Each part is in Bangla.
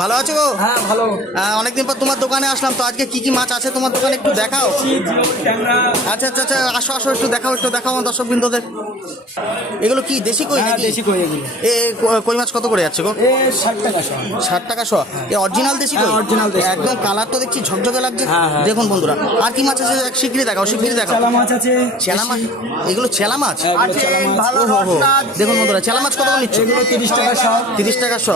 ভালো আছো গো? হ্যাঁ ভালো। অনেকদিন পর তোমার দোকানে আসলাম, তো আজকে কি কি মাছ আছে তোমার দোকানে একটু দেখাও। আচ্ছা আচ্ছা আচ্ছা, আসো আসো, একটু দেখাও আমার দর্শক বিন্দুদের। এগুলো কি দেশি কই নাকি? দেশি কই এগুলো। কই মাছ কত করে যাচ্ছে গো? 60 টাকা 60 টাকা শ। অরিজিনাল দেশি কই? অরিজিনাল দেশি। একদম কালার তো দেখছি ঝকঝকে লাগছে। হ্যাঁ, হ্যাঁ। দেখুন বন্ধুরা, আর কি মাছ আছে শিগগিরই দেখাও, শিগগিরই দেখাও। চালা মাছ আছে। চেলা মাছ? এগুলো চেলা মাছ? ভালো ওহো, দেখুন বন্ধুরা, চেলা মাছ কত করে নিচ্ছ? এগুলো 30 টাকা শ। 30 টাকা শ।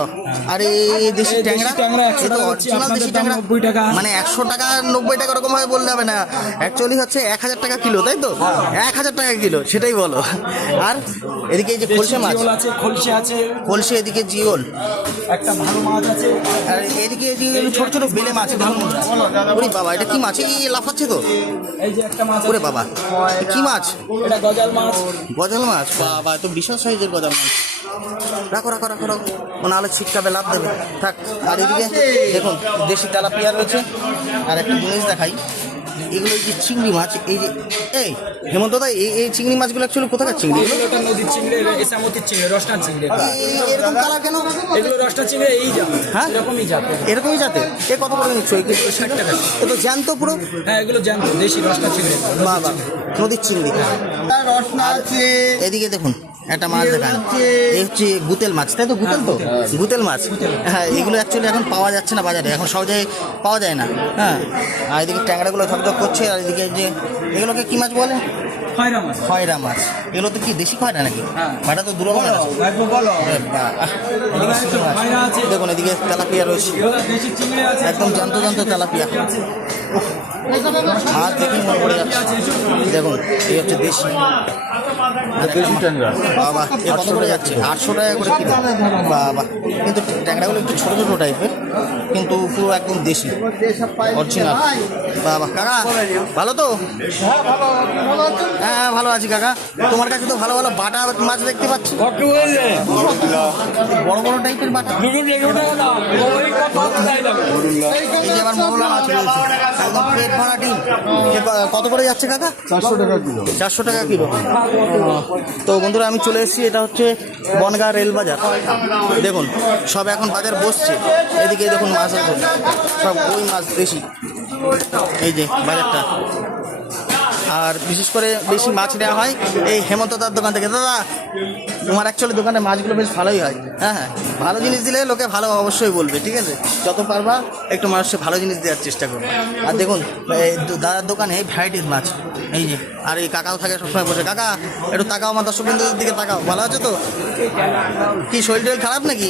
আর এই দেশি ট্যাংরা? ট্যাংরা 100 এ তো টাকা হচ্ছে, অরিজিনাল আপনাদের দেশি দাম ট্যাংরা। 90 টাকা। মানে 100 টাকা 90 টাকা ওরকম ভাবে বললে হবে না, অ্যাকচুয়ালি হচ্ছে 1000 টাকা কিলো, তাই তো? 1000 টাকা কিলো, সেটাই বলো। আর এদিকে এই যে খলসে মাছ, জিওল আছে, খলসে আছে। খলসে, এদিকে জিওল, একটা ভালো মাছ আছে। আর এদিকে ছোট ছোট বেলে মাছ। ওরে বাবা, এটা কি মাছ? এই লাফাচ্ছে তো। এই যে একটা মাছ ওরে আছে। বাবা, এ কি মাছ? এটা গজাল মাছ। গজাল মাছ? বাবা, তো বিশাল সাইজের গজাল মাছ। রাখো রাখো রাখো রাখো, মানে আলো ছিটকাবে, লাভ দেবে, থাক। আর এদিকে দেখুন দেশি তেলাপিয়া রয়েছে। আর একটা জিনিস দেখাই, এগুলো এই যে চিংড়ি মাছ, এই যে এই হেমন্ত দা, এই চিংড়ি মাছগুলো অ্যাকচুয়ালি কোথাকার চিংড়ি? এগুলো একটা নদীর চিংড়ি, এসামতির চিংড়ি, রসনার চিংড়ি। এরকম কালার কেন? এগুলো রসনার চিংড়ি এই জাত। হ্যাঁ, এরকমই জাত। এরকমই যাতে। এ কত করে নিচ্ছ? 60 টাকা। এ তো জ্যান্ত পুরো। হ্যাঁ, এগুলো জানতো দেশি রসনার চিংড়ি। বাবা, নদীর চিংড়ি। এদিকে দেখুন একটা মাছ দেখান, এই হচ্ছে গুতেল মাছ, তাই তো? গুতেল তো, গুতেল মাছ। হ্যাঁ, এগুলো অ্যাকচুয়ালি এখন পাওয়া যাচ্ছে না বাজারে, এখন সহজে পাওয়া যায় না। হ্যাঁ, আর এদিকে ট্যাংরাগুলো ঝকঝক করছে। আর এদিকে যে এগুলোকে কি মাছ বলে? খয়রা মাছ। খয়রা মাছ। এগুলো তো কি দেশি খয়রা নাকি? হ্যাঁ। খয়রা তো দূরে বলো। বলো। এদিকে শিঙি মাছ। খয়রা আছে। দেখুন এদিকে তেলাপিয়া রয়েছে, দেশি চিংড়ি আছে। একদম জ্যান্ত জ্যান্ত তেলাপিয়া। আর দেখুন মনে পড়ে যাচ্ছে, দেখুন এই হচ্ছে দেশি ট্যাংরা। বাবা, এ কত করে যাচ্ছে? 800 টাকা করে কিলো। বাবা, কিন্তু ট্যাংরাগুলো একটু ছোটো ছোটো টাইপের, কিন্তু পুরো একদম দেশি অরিজিনাল। বাবা কাকা, ভালো তো? হ্যাঁ ভালো আছি কাকা। তোমার কাছে তো ভালো ভালো বাটা মাছ দেখতে পাচ্ছি, বড় বড় টাইপের বাটা। এই যে আবার মোরলা মাছ রয়েছে, একদম পেট ভরা ডিম। কত করে যাচ্ছে কাকা? 400 টাকা কিলো। 400 টাকা কিলো। তো বন্ধুরা, আমি চলে এসেছি, এটা হচ্ছে বনগাঁ রেল বাজার। দেখুন সব এখন বাজার বসছে। এদিকে দেখুন মাছ আছে, সব ওই মাছ বেশি। এই যে বাজারটা। আর বিশেষ করে বেশি মাছ নেওয়া হয় এই হেমন্তদার দোকান থেকে। দাদা, তোমার অ্যাকচুয়ালি দোকানের মাছগুলো বেশ ভালোই হয়। হ্যাঁ হ্যাঁ, ভালো জিনিস দিলে লোকে ভালো অবশ্যই বলবে, ঠিক আছে? যত পারবা একটু মানুষকে ভালো জিনিস দেওয়ার চেষ্টা করবে। আর দেখুন এই দাদার দোকানে ভ্যারাইটির মাছ, এই যে। আর এই কাকাও থাকে সবসময় বসে। কাকা, একটু তাকাও, আমার দর্শক বিন্দুদের দিকে তাকাও। ভালো আছো তো? কি শরীর টরীর খারাপ নাকি?